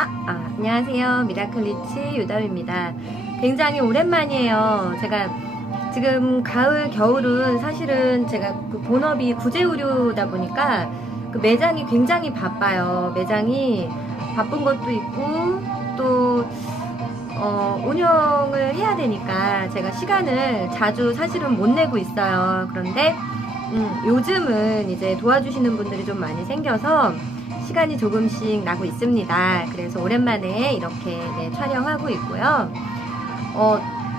아, 아, 안녕하세요. 미라클리치 유담입니다. 굉장히 오랜만이에요. 제가 지금 가을, 겨울은 사실은 제가 그 본업이 구제의료다 보니까 그 매장이 굉장히 바빠요. 매장이 바쁜 것도 있고 또 어, 운영을 해야 되니까 제가 시간을 자주 사실은 못 내고 있어요. 그런데 음, 요즘은 이제 도와주시는 분들이 좀 많이 생겨서 시간이 조금씩 나고 있습니다. 그래서 오랜만에 이렇게 네, 촬영하고 있고요. 어,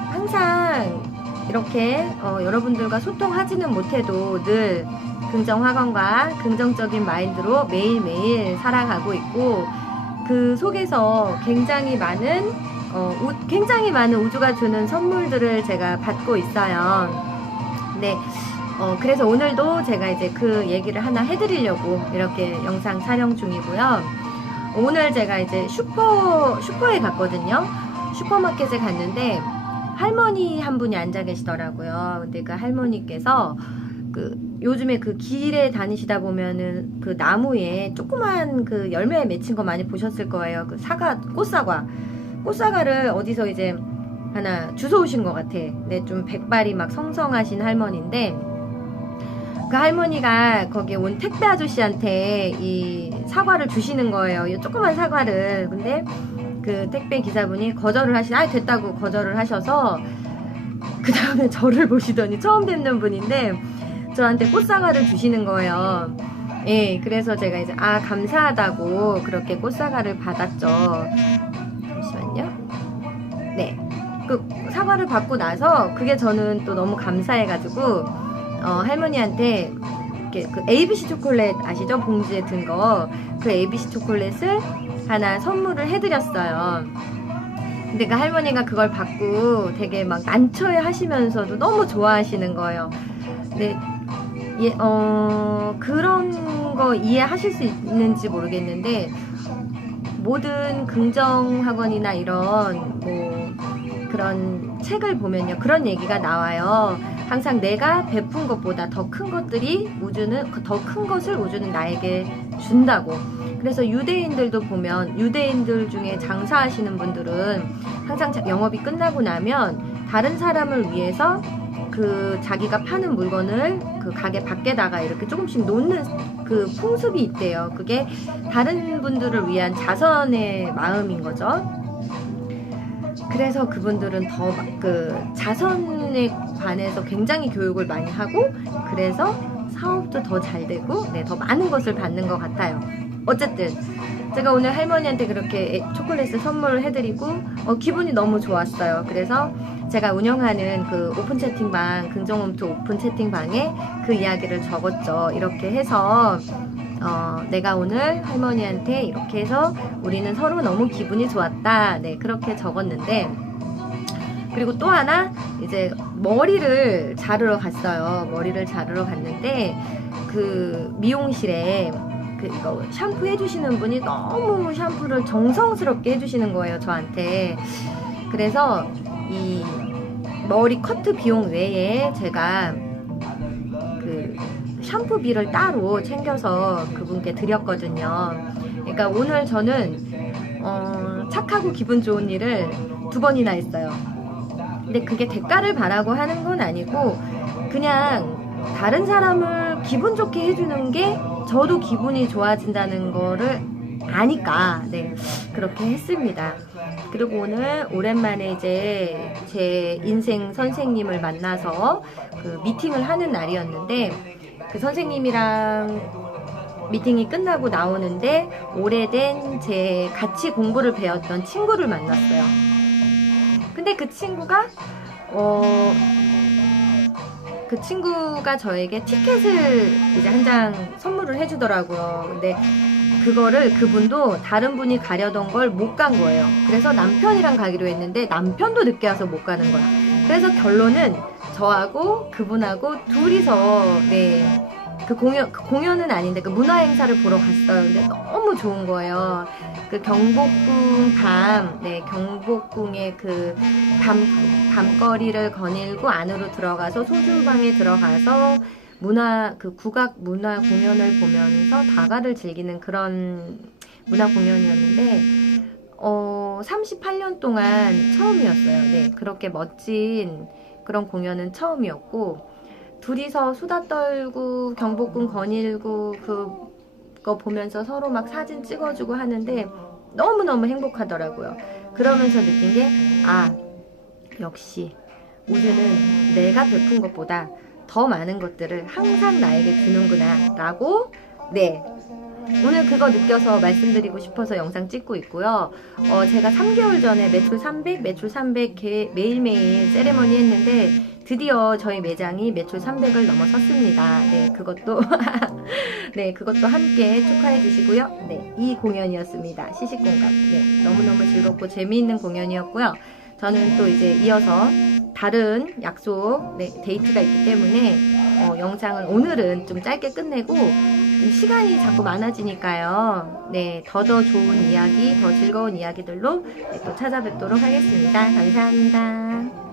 항상 이렇게 어, 여러분들과 소통하지는 못해도 늘 긍정 학원과 긍정적인 마인드로 매일매일 살아가고 있고 그 속에서 굉장히 많은 어, 우- 굉장히 많은 우주가 주는 선물들을 제가 받고 있어요. 네. 어, 그래서 오늘도 제가 이제 그 얘기를 하나 해드리려고 이렇게 영상 촬영 중이고요. 오늘 제가 이제 슈퍼, 슈퍼에 갔거든요. 슈퍼마켓에 갔는데 할머니 한 분이 앉아 계시더라고요. 근데 그 할머니께서 그 요즘에 그 길에 다니시다 보면은 그 나무에 조그만 그 열매 맺힌 거 많이 보셨을 거예요. 그 사과, 꽃사과. 꽃사과를 어디서 이제 하나 주워 오신 것 같아. 근데 좀 백발이 막 성성하신 할머니인데 그 할머니가 거기 온 택배 아저씨한테 이 사과를 주시는 거예요. 이 조그만 사과를. 근데 그 택배 기사분이 거절을 하시, 아, 됐다고 거절을 하셔서 그 다음에 저를 보시더니 처음 뵙는 분인데 저한테 꽃사과를 주시는 거예요. 예, 그래서 제가 이제 아, 감사하다고 그렇게 꽃사과를 받았죠. 잠시만요. 네. 그 사과를 받고 나서 그게 저는 또 너무 감사해가지고 어, 할머니한테 이렇게 그 ABC 초콜릿 아시죠? 봉지에 든 거. 그 ABC 초콜릿을 하나 선물을 해드렸어요. 근데 그 할머니가 그걸 받고 되게 막 난처해 하시면서도 너무 좋아하시는 거예요. 근데 예, 어, 그런 거 이해하실 수 있는지 모르겠는데 모든 긍정학원이나 이런 뭐 그런 책을 보면요 그런 얘기가 나와요 항상 내가 베푼 것보다 더 큰 것들이 우주는 더 큰 것을 우주는 나에게 준다고 그래서 유대인들도 보면 유대인들 중에 장사하시는 분들은 항상 자- 영업이 끝나고 나면 다른 사람을 위해서 그 자기가 파는 물건을 그 가게 밖에다가 이렇게 조금씩 놓는 그 풍습이 있대요. 그게 다른 분들을 위한 자선의 마음인 거죠. 그래서 그분들은 더 그 자선에 관해서 굉장히 교육을 많이 하고 그래서 사업도 더 잘 되고 네, 더 많은 것을 받는 것 같아요. 어쨌든 제가 오늘 할머니한테 그렇게 초콜릿을 선물을 해드리고 어, 기분이 너무 좋았어요. 그래서 제가 운영하는 그 오픈 채팅방 긍정홈트 오픈 채팅방에 그 이야기를 적었죠. 이렇게 해서 어, 내가 오늘 할머니한테 이렇게 해서 우리는 서로 너무 기분이 좋았다. 네, 그렇게 적었는데, 그리고 또 하나, 이제 머리를 자르러 갔어요. 머리를 자르러 갔는데, 그 미용실에 그 이거 샴푸 해주시는 분이 너무 샴푸를 정성스럽게 해주시는 거예요, 저한테. 그래서 이 머리 커트 비용 외에 제가 그 샴푸비를 따로 챙겨서 그분께 드렸거든요. 그러니까 오늘 저는 어, 착하고 기분 좋은 일을 두 번이나 했어요. 근데 그게 대가를 바라고 하는 건 아니고 그냥 다른 사람을 기분 좋게 해주는 게 저도 기분이 좋아진다는 거를 아니까 네 그렇게 했습니다. 그리고 오늘 오랜만에 이제 제 인생 선생님을 만나서 그 미팅을 하는 날이었는데 그 선생님이랑 미팅이 끝나고 나오는데 오래된 제 같이 공부를 배웠던 친구를 만났어요. 근데 그 친구가 어. 그 친구가 저에게 티켓을 이제 한 장 선물을 해주더라고요. 근데 그거를 그분도 다른 분이 가려던 걸 못 간 거예요. 그래서 남편이랑 가기로 했는데 남편도 늦게 와서 못 가는 거야. 그래서 결론은 저하고 그분하고 둘이서 네. 그 공연 그 공연은 아닌데 그 문화 행사를 보러 갔어요. 근데 너무 좋은 거예요. 그 경복궁 밤, 네 경복궁의 그 밤 밤거리를 거닐고 안으로 들어가서 소주방에 들어가서 문화 그 국악 문화 공연을 보면서 다가를 즐기는 그런 문화 공연이었는데 어, 38년 동안 처음이었어요. 네, 그렇게 멋진 그런 공연은 처음이었고, 둘이서 수다 떨고, 경복궁 거닐고, 그거 보면서 서로 막 사진 찍어주고 하는데, 너무너무 행복하더라고요. 그러면서 느낀 게, 아, 역시, 우주는 내가 베푼 것보다 더 많은 것들을 항상 나에게 주는구나, 라고, 네, 오늘 그거 느껴서 말씀드리고 싶어서 영상 찍고 있고요. 어, 제가 3개월 전에 매출 300, 매출 300 개, 매일매일 세레머니 했는데 드디어 저희 매장이 매출 300을 넘어섰습니다. 네, 그것도 네, 그것도 함께 축하해 주시고요. 네, 이 공연이었습니다. 시식공감. 네, 너무너무 즐겁고 재미있는 공연이었고요. 저는 또 이제 이어서 다른 약속, 네, 데이트가 있기 때문에 어, 영상을 오늘은 좀 짧게 끝내고 좀 시간이 자꾸 많아지니까요. 네, 더더 좋은 이야기, 더 즐거운 이야기들로 네, 또 찾아뵙도록 하겠습니다. 감사합니다.